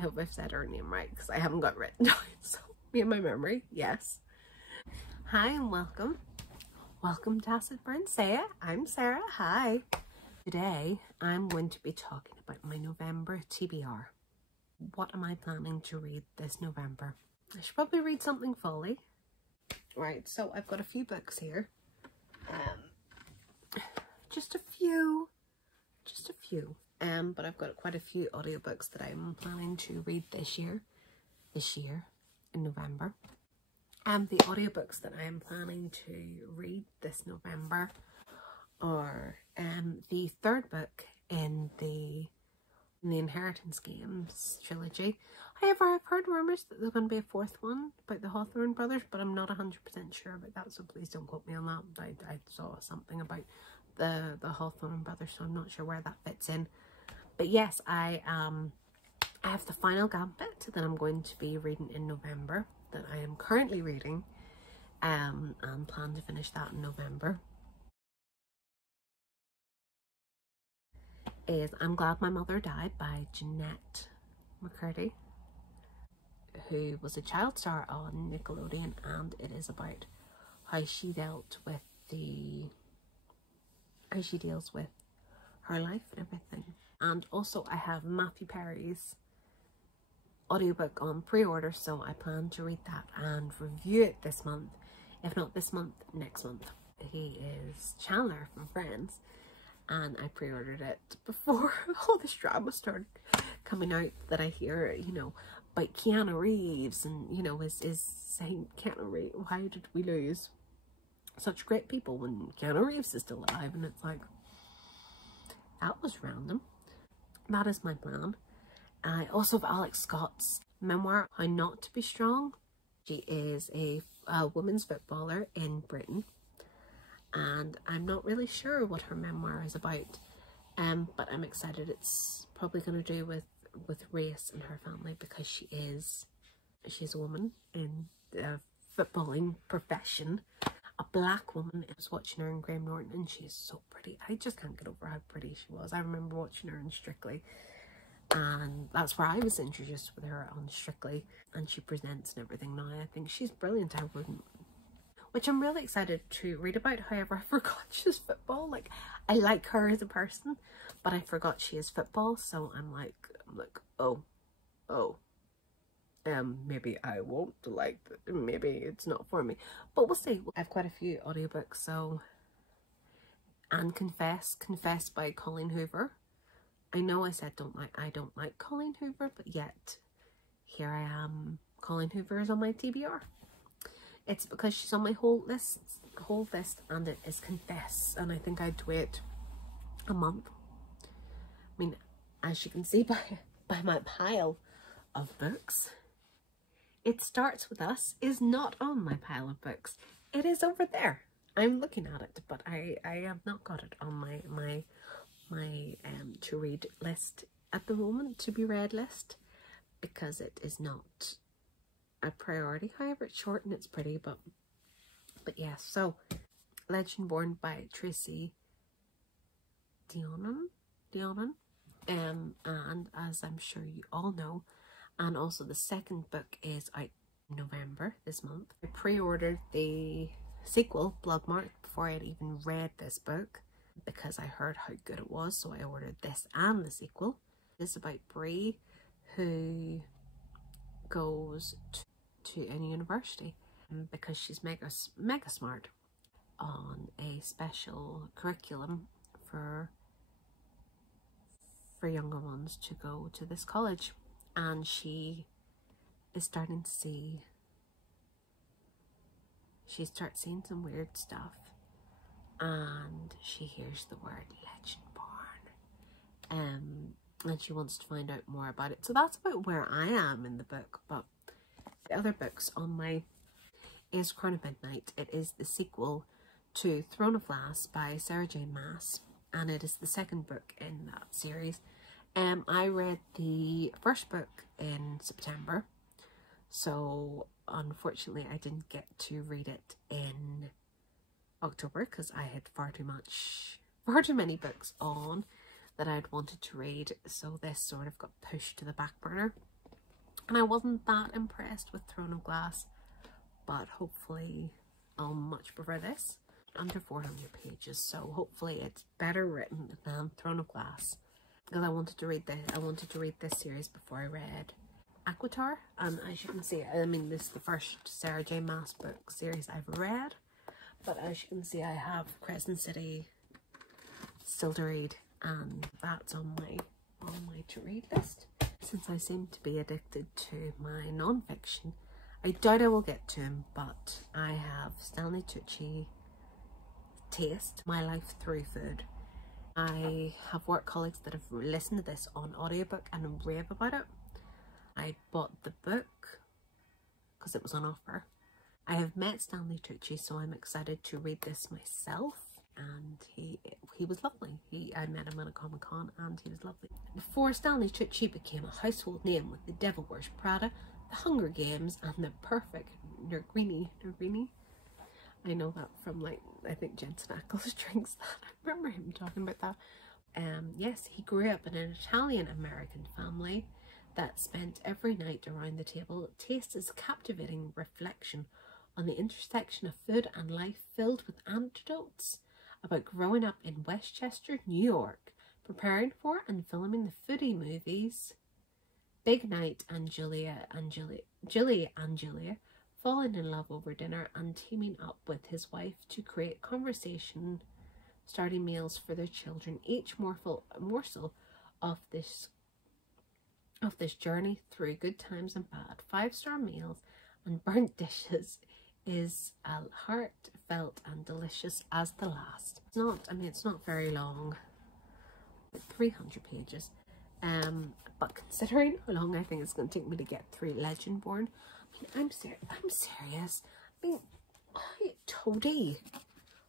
I hope I've said her name right because I haven't got it written down. So, me and my memory, yes. Hi and welcome. Welcome to Acid Burn Saya. I'm Sarah. Hi. Today, I'm going to be talking about my November TBR. What am I planning to read this November? I should probably read something fully. Right, so I've got a few books here. Just a few. But I've got quite a few audiobooks that I'm planning to read this year in November. The audiobooks that I am planning to read this November are the third book in the Inheritance Games trilogy. However, I've heard rumours that there's going to be a fourth one about the Hawthorne brothers, but I'm not 100% sure about that, so please don't quote me on that. I saw something about the Hawthorne brothers, so I'm not sure where that fits in. But yes, I have the final Gambit that I'm going to be reading in November, that I am currently reading, and plan to finish that in November. Is I'm Glad My Mother Died by Jannette McCurdy, who was a child star on Nickelodeon, and it is about how she dealt with how she deals with her life and everything. And also I have Matthew Perry's audiobook on pre-order, so I plan to read that and review it this month. If not this month, next month. He is Chandler from Friends, and I pre-ordered it before all this drama started coming out that I hear, you know, about Keanu Reeves, and, you know, is saying, Keanu Reeves, why did we lose such great people when Keanu Reeves is still alive? And it's like, that was random. That is my plan. I also have Alex Scott's memoir, How Not to Be Strong. She is a women's footballer in Britain, and I'm not really sure what her memoir is about, but I'm excited. It's probably going to do with race in her family, because she's a woman in the footballing profession, a black woman. I was watching her in Graham Norton, and she's so pretty. I just can't get over how pretty she was. I remember watching her in Strictly, and that's where I was introduced with her, on Strictly, and she presents and everything now. I think she's brilliant. I wouldn't, which I'm really excited to read about. However, I forgot she's football. Like, I like her as a person, but I forgot she is football, so I'm like, oh, maybe I won't like it. Maybe it's not for me, but we'll see. I have quite a few audiobooks, so, and Confess by Colleen Hoover. I know I said I don't like Colleen Hoover, but yet here I am. Colleen Hoover is on my TBR. It's because she's on my whole list, and it is Confess, and I think I'd wait a month. I mean, as you can see by my pile of books, It Starts With Us is not on my pile of books. It is over there. I'm looking at it, but I have not got it on my to read list at the moment, to be read list, because it is not a priority. However, it's short and it's pretty, but yeah. So Legendborn by Tracey Deonn, and as I'm sure you all know, and also the second book is out in November this month. I pre-ordered the sequel, Bloodmark, before I had even read this book, because I heard how good it was, so I ordered this and the sequel. It's about Bree, who goes to a university because she's mega smart, on a special curriculum for younger ones to go to this college, and she is starting to see, she starts seeing some weird stuff, and she hears the word Legendborn, and she wants to find out more about it. So that's about where I am in the book. But the other books on my is Crown of Midnight. It is the sequel to Throne of Glass by Sarah J Maas, and it is the second book in that series. I read the first book in September, so unfortunately I didn't get to read it in October because I had far too many books on that I'd wanted to read, so this sort of got pushed to the back burner. and I wasn't that impressed with Throne of Glass, but hopefully I'll much prefer this. Under 400 pages, so hopefully it's better written than Throne of Glass, because I wanted to read this series before I read Aquatar, and as you can see, I mean, this is the first Sarah J Maas book series I've read, but as you can see, I have Crescent City still to read, and that's on my to read list. Since I seem to be addicted to my non-fiction, I doubt I will get to him, but I have Stanley Tucci, Taste My Life Through Food. I have work colleagues that have listened to this on audiobook and rave about it. I bought the book because it was on offer. I have met Stanley Tucci, so I'm excited to read this myself, and he was lovely. I met him at a Comic-Con and he was lovely. Before Stanley Tucci became a household name with The Devil Wears Prada, The Hunger Games, and The Perfect Nigrini. I know that from, like, I think Jensen Ackles drinks that. I remember him talking about that. Yes, he grew up in an Italian-American family that spent every night around the table. Taste is a captivating reflection on the intersection of food and life, filled with anecdotes about growing up in Westchester, New York, preparing for and filming the foodie movies Big Night and Julie and Julia falling in love over dinner and teaming up with his wife to create conversation starting meals for their children. Each morsel of this journey through good times and bad, 5-star meals and burnt dishes, is as heartfelt and delicious as the last. It's not very long, 300 pages, but considering how long I think it's going to take me to get through Legendborn, I'm serious. I mean, Toadie,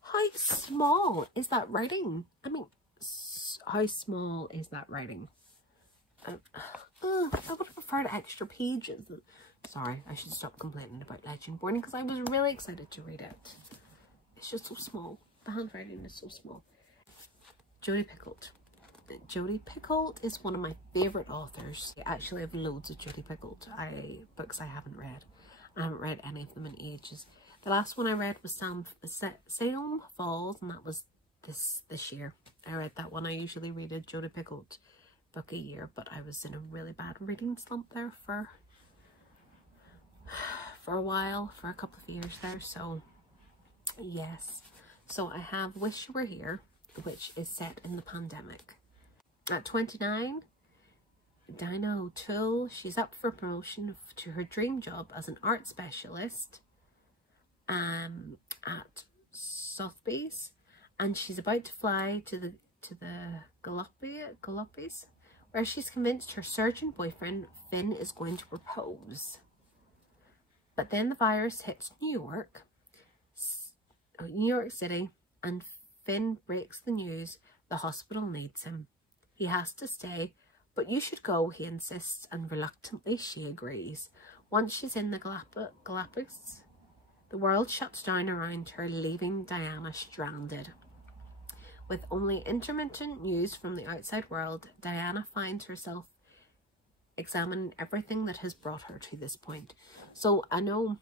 how small is that writing? I mean, how small is that writing? I would have preferred extra pages. Sorry, I should stop complaining about Legendborn because I was really excited to read it. It's just so small. The handwriting is so small. Jodi Picoult. Jodi Picoult is one of my favourite authors. I actually have loads of Jodi Picoult books I haven't read. I haven't read any of them in ages. The last one I read was Salem Falls, and that was this year. I read that one. I usually read a Jodi Picoult book a year, but I was in a really bad reading slump there for a while, for a couple of years there. So yes, so I have Wish You Were Here, which is set in the pandemic. At 29, Dinah O'Toole, she's up for promotion to her dream job as an art specialist at Sotheby's, and she's about to fly to the Galapagos, where she's convinced her surgeon boyfriend Finn is going to propose. But then the virus hits New York City, and Finn breaks the news the hospital needs him. He has to stay, but you should go, he insists, and reluctantly she agrees. Once she's in the Galapagos, the world shuts down around her, leaving Diana stranded. With only intermittent news from the outside world, Diana finds herself examining everything that has brought her to this point. So I know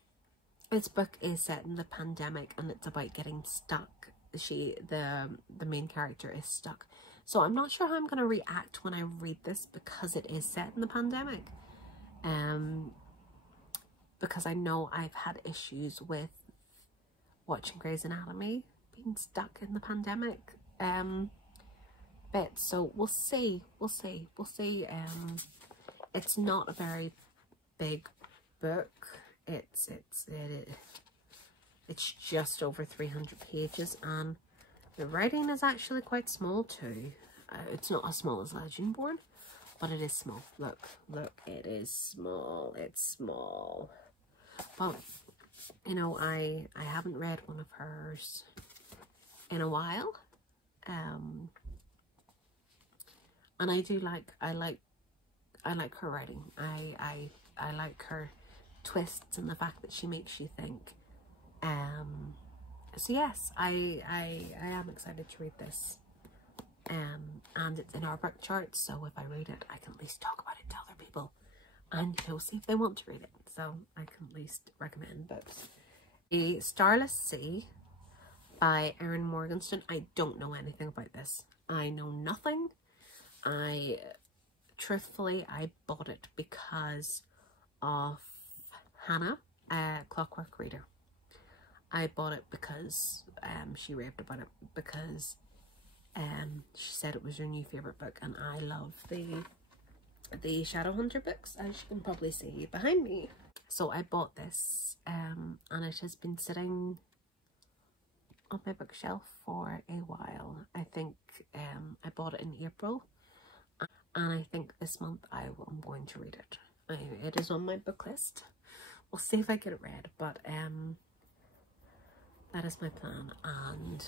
this book is set in the pandemic and it's about getting stuck. The main character is stuck. So I'm not sure how I'm going to react when I read this because it is set in the pandemic. Because I know I've had issues with watching Grey's Anatomy being stuck in the pandemic bit. So we'll see. It's not a very big book. It's just over 300 pages, and the writing is actually quite small too. It's not as small as Legendborn, but it is small. Look, it is small. It's small. But you know, I haven't read one of hers in a while, and I like her writing. I like her twists and the fact that she makes you think. So yes, I am excited to read this. And it's in our book chart, so if I read it, I can at least talk about it to other people. and you know, see if they want to read it. So I can at least recommend books. A Starless Sea by Erin Morganstern. I don't know anything about this. I know nothing. Truthfully, I bought it because of Hannah, Clockwork Reader. I bought it because she raved about it, because she said it was her new favourite book, and I love the Shadowhunter books, as you can probably see behind me. So I bought this, and it has been sitting on my bookshelf for a while. I think I bought it in April, and I think this month I'm going to read it. It is on my book list. We'll see if I get it read, but that is my plan. And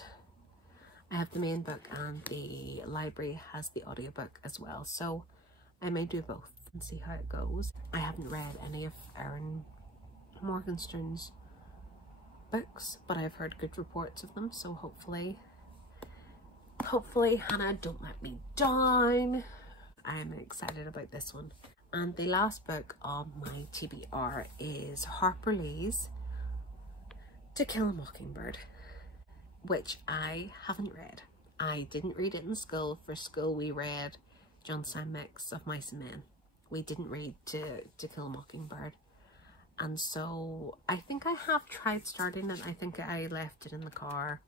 I have the main book, and the library has the audiobook as well, so I may do both and see how it goes. I haven't read any of Erin Morganstern's books, but I've heard good reports of them, so hopefully Hannah, don't let me down. I'm excited about this one. And the last book on my TBR is Harper Lee's To Kill a Mockingbird, which I haven't read. I didn't read it in school. For school we read John Steinbeck's Of Mice and Men. We didn't read To Kill a Mockingbird. And so I think I have tried starting it. I think I left it in the car,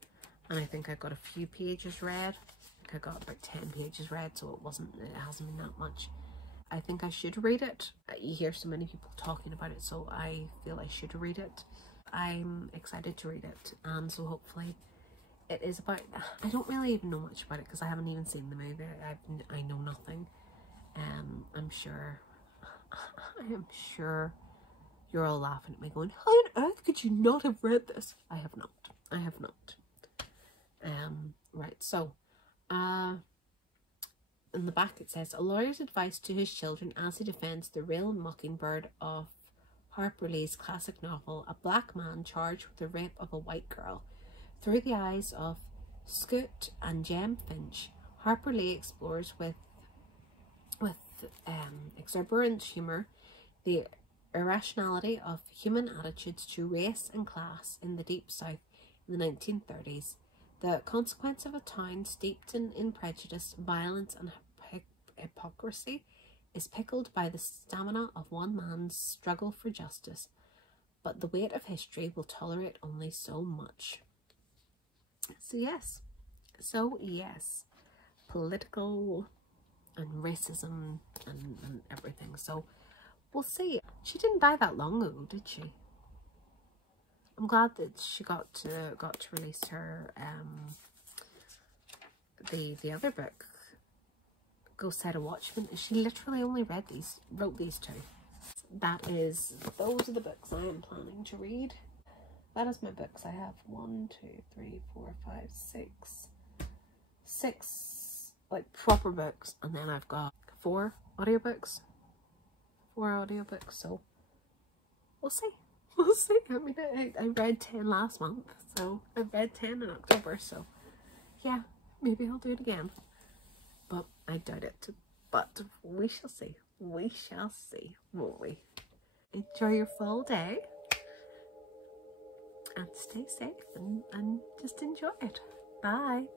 and I think I got a few pages read. I think I got about 10 pages read, so it hasn't been that much. I think I should read it. You hear so many people talking about it, so I feel I should read it. I'm excited to read it, and so hopefully it is about, I don't really even know much about it because I haven't even seen the movie. I know nothing. I am sure you're all laughing at me going, how on earth could you not have read this? I have not. Right, so in the back it says, a lawyer's advice to his children as he defends the real mockingbird of Harper Lee's classic novel, a black man charged with the rape of a white girl. Through the eyes of Scoot and Jem Finch, Harper Lee explores with exuberant humour the irrationality of human attitudes to race and class in the Deep South in the 1930s. The consequence of a town steeped in prejudice, violence and hypocrisy is pickled by the stamina of one man's struggle for justice, but the weight of history will tolerate only so much. So yes, political and racism and everything. So we'll see. She didn't die that long ago, did she? I'm glad that she got to release her the other book, Go Set a Watchman. She literally only wrote these two. Those are the books I am planning to read. That is my books. I have 1, 2, 3, 4, 5, 6 like proper books, and then I've got 4 audiobooks. So we'll see. I mean, I read 10 last month, so I read 10 in October, so yeah, maybe I'll do it again, but I doubt it. But we shall see, won't we? Enjoy your full day and stay safe and just enjoy it. Bye.